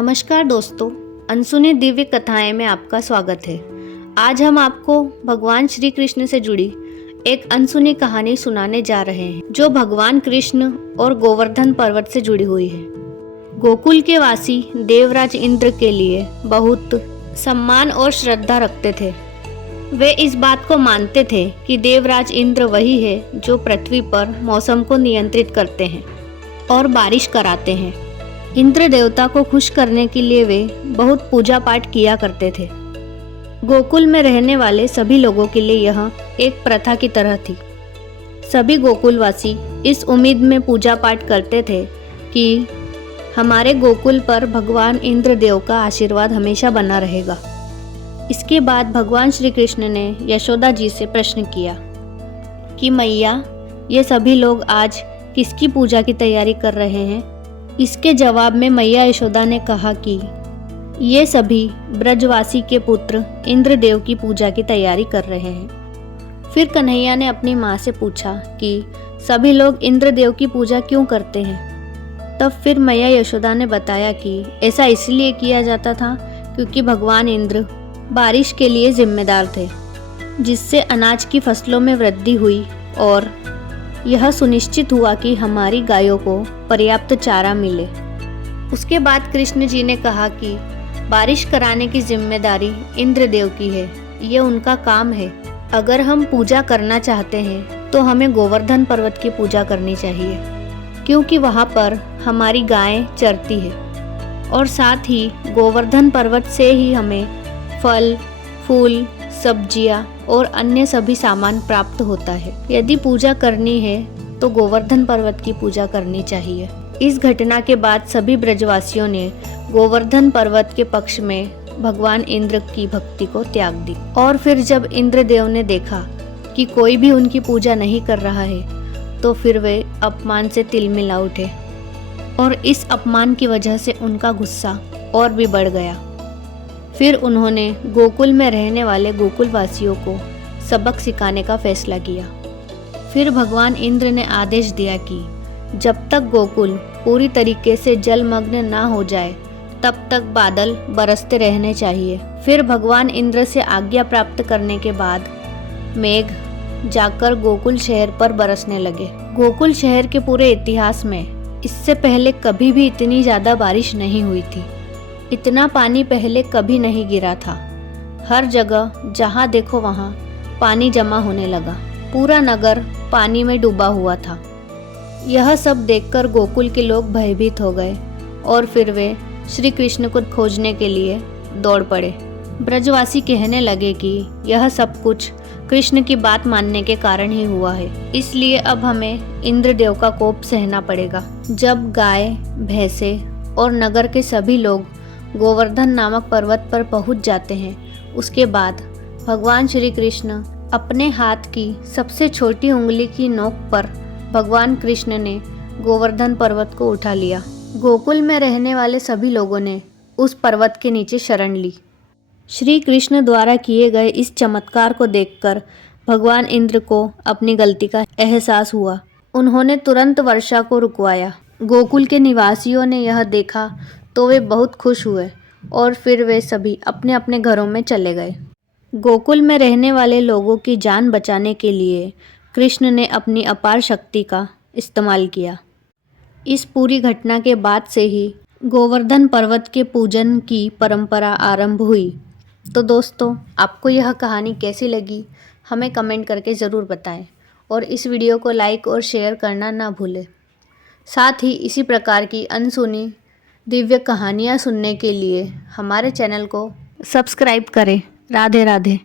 नमस्कार दोस्तों, अनसुनी दिव्य कथाएं में आपका स्वागत है। आज हम आपको भगवान श्री कृष्ण से जुड़ी एक अनसुनी कहानी सुनाने जा रहे हैं, जो भगवान कृष्ण और गोवर्धन पर्वत से जुड़ी हुई है। गोकुल के वासी देवराज इंद्र के लिए बहुत सम्मान और श्रद्धा रखते थे। वे इस बात को मानते थे कि देवराज इंद्र वही है जो पृथ्वी पर मौसम को नियंत्रित करते हैं और बारिश कराते हैं। इंद्र देवता को खुश करने के लिए वे बहुत पूजा पाठ किया करते थे। गोकुल में रहने वाले सभी लोगों के लिए यह एक प्रथा की तरह थी। सभी गोकुलवासी इस उम्मीद में पूजा पाठ करते थे कि हमारे गोकुल पर भगवान इंद्र देव का आशीर्वाद हमेशा बना रहेगा। इसके बाद भगवान श्री कृष्ण ने यशोदा जी से प्रश्न किया कि मैया, ये सभी लोग आज किसकी पूजा की तैयारी कर रहे हैं? इसके जवाब में मैया यशोदा ने कहा कि ये सभी ब्रजवासी के पुत्र इंद्रदेव की पूजा की तैयारी कर रहे हैं। फिर कन्हैया ने अपनी माँ से पूछा कि सभी लोग इंद्रदेव की पूजा क्यों करते हैं? तब फिर मैया यशोदा ने बताया कि ऐसा इसलिए किया जाता था क्योंकि भगवान इंद्र बारिश के लिए जिम्मेदार थे, जिससे अनाज की फसलों में वृद्धि हुई और यह सुनिश्चित हुआ कि हमारी गायों को पर्याप्त चारा मिले। उसके बाद कृष्ण जी ने कहा कि बारिश कराने की जिम्मेदारी इंद्रदेव की है, ये उनका काम है। अगर हम पूजा करना चाहते हैं तो हमें गोवर्धन पर्वत की पूजा करनी चाहिए, क्योंकि वहाँ पर हमारी गायें चरती है और साथ ही गोवर्धन पर्वत से ही हमें फल, फूल, सब्जियाँ और अन्य सभी सामान प्राप्त होता है। यदि पूजा करनी है तो गोवर्धन पर्वत की पूजा करनी चाहिए। इस घटना के बाद सभी ब्रजवासियों ने गोवर्धन पर्वत के पक्ष में भगवान इंद्र की भक्ति को त्याग दी। और फिर जब इंद्रदेव ने देखा कि कोई भी उनकी पूजा नहीं कर रहा है तो फिर वे अपमान से तिलमिला उठे और इस अपमान की वजह से उनका गुस्सा और भी बढ़ गया। फिर उन्होंने गोकुल में रहने वाले गोकुलवासियों को सबक सिखाने का फैसला किया। फिर भगवान इंद्र ने आदेश दिया कि जब तक गोकुल पूरी तरीके से जलमग्न ना हो जाए तब तक बादल बरसते रहने चाहिए। फिर भगवान इंद्र से आज्ञा प्राप्त करने के बाद मेघ जाकर गोकुल शहर पर बरसने लगे। गोकुल शहर के पूरे इतिहास में इससे पहले कभी भी इतनी ज़्यादा बारिश नहीं हुई थी। इतना पानी पहले कभी नहीं गिरा था। हर जगह जहाँ देखो वहाँ पानी जमा होने लगा। पूरा नगर पानी में डूबा हुआ था। यह सब देखकर गोकुल के लोग भयभीत हो गए और फिर वे श्री कृष्ण को खोजने के लिए दौड़ पड़े। ब्रजवासी कहने लगे कि यह सब कुछ कृष्ण की बात मानने के कारण ही हुआ है, इसलिए अब हमें इंद्रदेव का कोप सहना पड़ेगा। जब गाय, भैंसे और नगर के सभी लोग गोवर्धन नामक पर्वत पर पहुंच जाते हैं, उसके बाद भगवान श्री कृष्ण अपने हाथ की सबसे छोटी उंगली की नोक पर भगवान कृष्ण ने गोवर्धन पर्वत को उठा लिया। गोकुल में रहने वाले सभी लोगों ने उस पर्वत के नीचे शरण ली। श्री कृष्ण द्वारा किए गए इस चमत्कार को देखकर भगवान इंद्र को अपनी गलती का एहसास हुआ। उन्होंने तुरंत वर्षा को रुकवाया। गोकुल के निवासियों ने यह देखा तो वे बहुत खुश हुए और फिर वे सभी अपने अपने घरों में चले गए। गोकुल में रहने वाले लोगों की जान बचाने के लिए कृष्ण ने अपनी अपार शक्ति का इस्तेमाल किया। इस पूरी घटना के बाद से ही गोवर्धन पर्वत के पूजन की परंपरा आरंभ हुई। तो दोस्तों, आपको यह कहानी कैसी लगी हमें कमेंट करके ज़रूर बताएं और इस वीडियो को लाइक और शेयर करना ना भूलें। साथ ही इसी प्रकार की अनसुनी दिव्य कहानियाँ सुनने के लिए हमारे चैनल को सब्सक्राइब करें। राधे राधे।